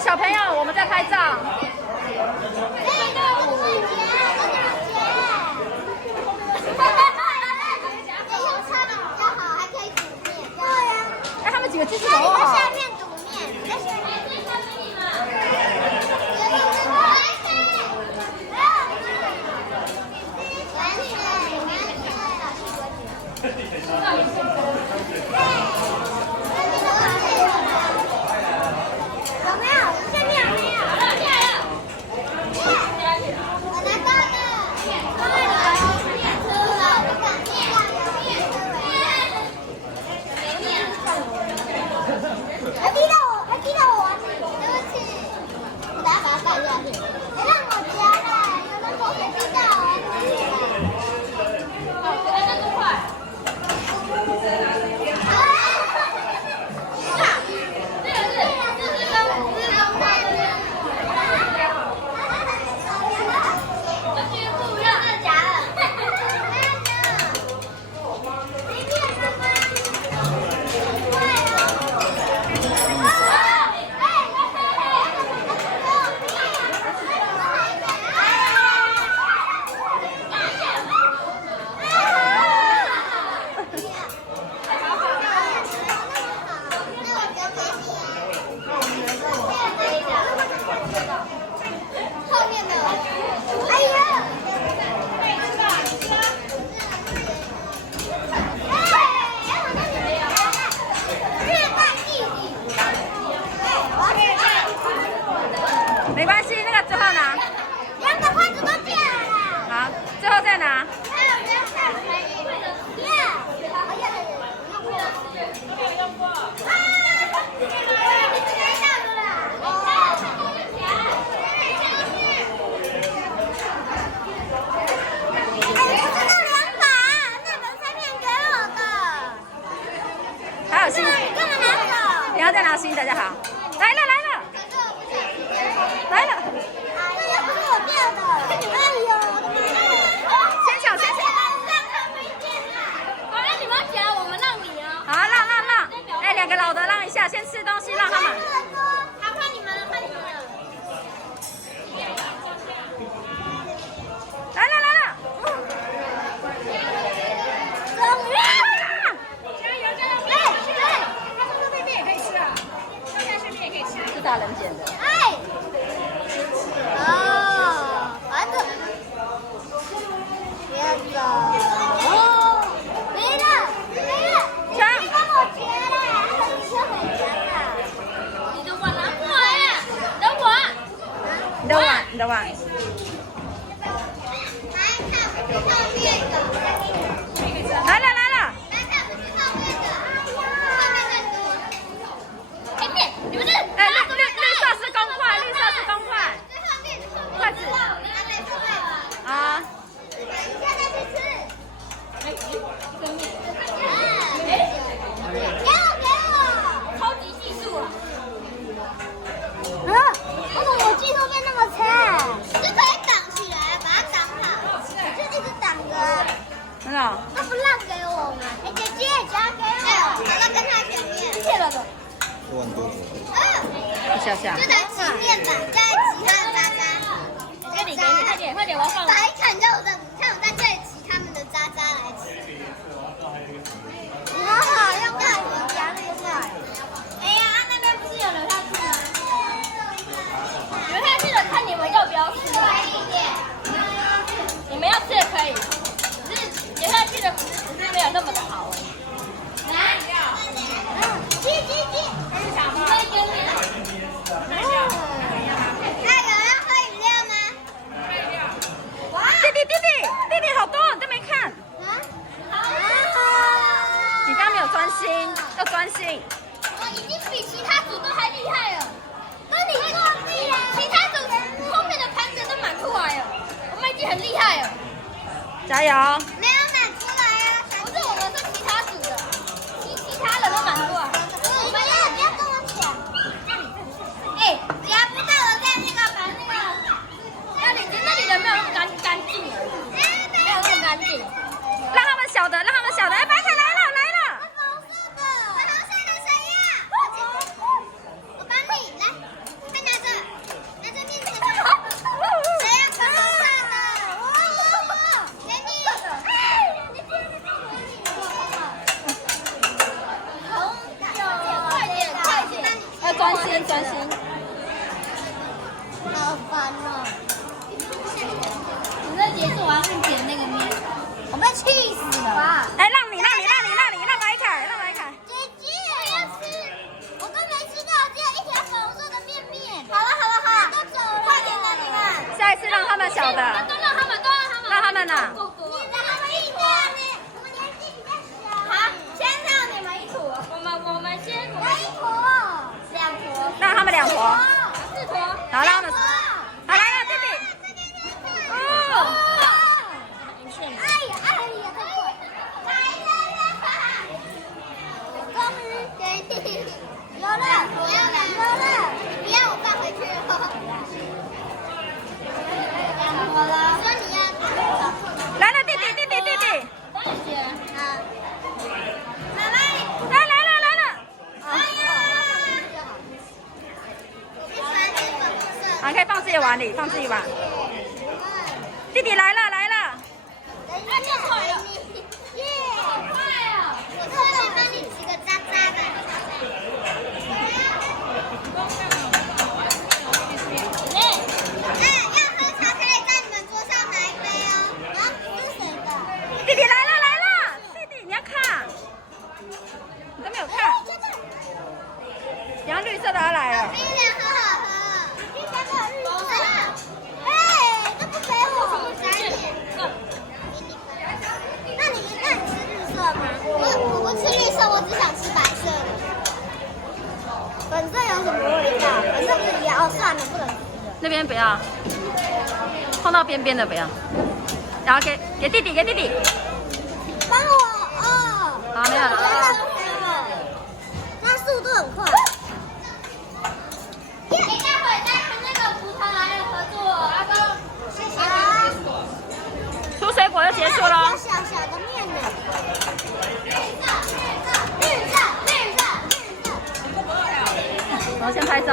小朋友，我们在拍照。哎，他们几个技术好好。下面煮面，在下面。没关系，那个最后拿。两个筷子都掉了。好，最后再拿。还有新的，干嘛拿走？等下再拿新的就好。来了来了，来了。这又不是我掉的。哎呦，先抢先抢。好，那你们夹，我们让你哦。好，让。哎，两个老的让一下，先吃东西让他们。好，换你们了，换你们了。来了。终于。是大人捡的。哎，哦，儿子，别走，哦，没了，抢！你帮我捡了，你先回家吧。你的碗拿过来呀，你的碗。来了。你们这哎，绿色是公筷，筷子。啊。现在去吃。一个面。给我，超级技术啊！为什么我技术变那么差？这可以挡起来，把它挡好。就一直挡着。真的？他不让给我们。哎，姐姐夹给我。拿到跟他前面。谢了的。1万多。下。就在起面板，再起它的渣渣。快点，我要放了。来看，让我在这里起他们的渣渣来吃。好，要盖你夹那个。哎呀，那边不是有留下去吗？留下去的看你们要不要吃。你们要吃也可以，只是留下去的不是没有那么的好。来，鸡。你可以给你。弟弟好多，你都没看。你刚刚没有专心，要专心。我已经比其他组都还厉害了。那你作弊啊！其他组后面的盘子都满出来了，我们已经很厉害了。加油！没有满出来啊！不是我们是其他组的，其专心专心。好烦哦！我这结束我要去点那个面，我被气死了。来，让白凯，让白凯。姐姐，我要吃，我都没吃到，只有一条粉红色的面面。好了，都走了，快点的你们。下一次让他们小的。都让他们，让他们呢？你让他们一个，我们年纪比较小。好，先让你们一坨，我们先来一坨，2坨，让他们2坨。 4坨，好，让他们。好，来了，弟弟。哦。哎呀，太快！来了！终于给你有了，不要我放回去哦。好了，说你要来了，弟弟。我也是。啊，妈妈，来了。哎呀！我不喜欢吃粉红色。好，可以放自己碗里，弟弟来了。耶！好快哦！我特地帮你挤个渣渣的。要喝茶可以在你们桌上拿一杯哦。这是谁的？弟弟来了，弟弟你要看，你都没有看，然后绿色的要来了。冰凉喝好喝，冰凉喝绿色。哎，这不给我3点。那你吃绿色吗？我不吃绿色，我只想吃白色的。粉色有什么味道？粉色不一样哦，算了，不能吃了。那边不要，碰到边边的不要。然后给弟弟，帮我哦。好，没有了。他速度很快。你待会再跟那个葡萄来了合作，阿公，谢谢。出水果就结束了。小的面呢？绿色。我先拍照。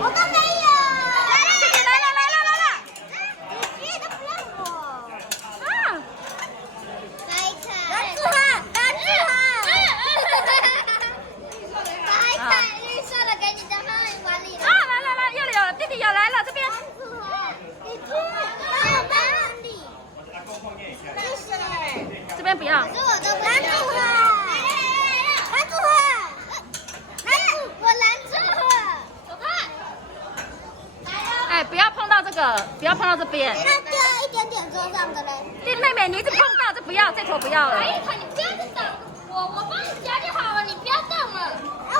我都没有。弟弟来了。你都不让我。啊！蓝志涵。白菜绿色的给你的放在碗里了。啊，来，又有了，弟弟有来了，这边。你去，放在碗里。谢谢。这边不要。可是我都拦住他。我拦住了。走开。哎，不要碰到这个，不要碰到这边。那掉一点点桌上的嘞。弟弟妹妹，你一直碰到，这不要，这坨不要了。你不要去等我帮你夹就好了，你不要动了。我